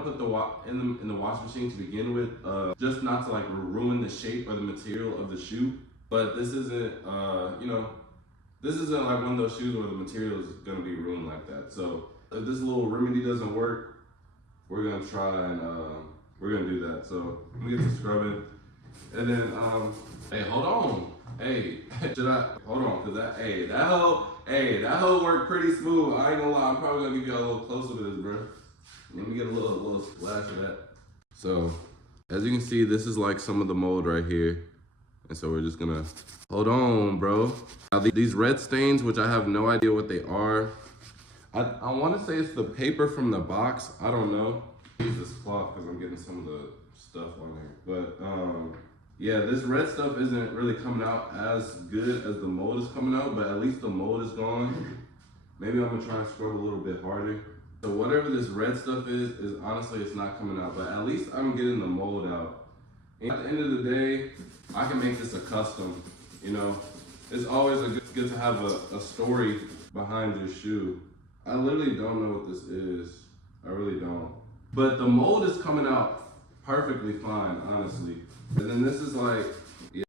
want to put the in the wash machine to begin with, just not to like ruin the shape or the material of the shoe. But this isn't, you know, this isn't like one of those shoes where the material is gonna be ruined like that. So if this little remedy doesn't work, we're gonna try and we're gonna do that. So let me get to scrubbing, and then hey, hold on. Hey, should I hold on? Cause that hoe worked pretty smooth. I ain't gonna lie. I'm probably gonna give y'all a little closer to this, bro. Let me get a little splash of that. So as you can see, this is like some of the mold right here. And so we're just gonna, hold on, bro. Now these red stains, which I have no idea what they are. I wanna say it's the paper from the box. I don't know. I use this cloth because I'm getting some of the stuff on here. But yeah, this red stuff isn't really coming out as good as the mold is coming out, but at least the mold is gone. Maybe I'm gonna try and scrub a little bit harder. So whatever this red stuff is honestly, it's not coming out, but at least I'm getting the mold out. And at the end of the day, I can make this a custom, you know? It's always good to have a story behind your shoe. I literally don't know what this is. I really don't. But the mold is coming out perfectly fine, honestly. And then this is like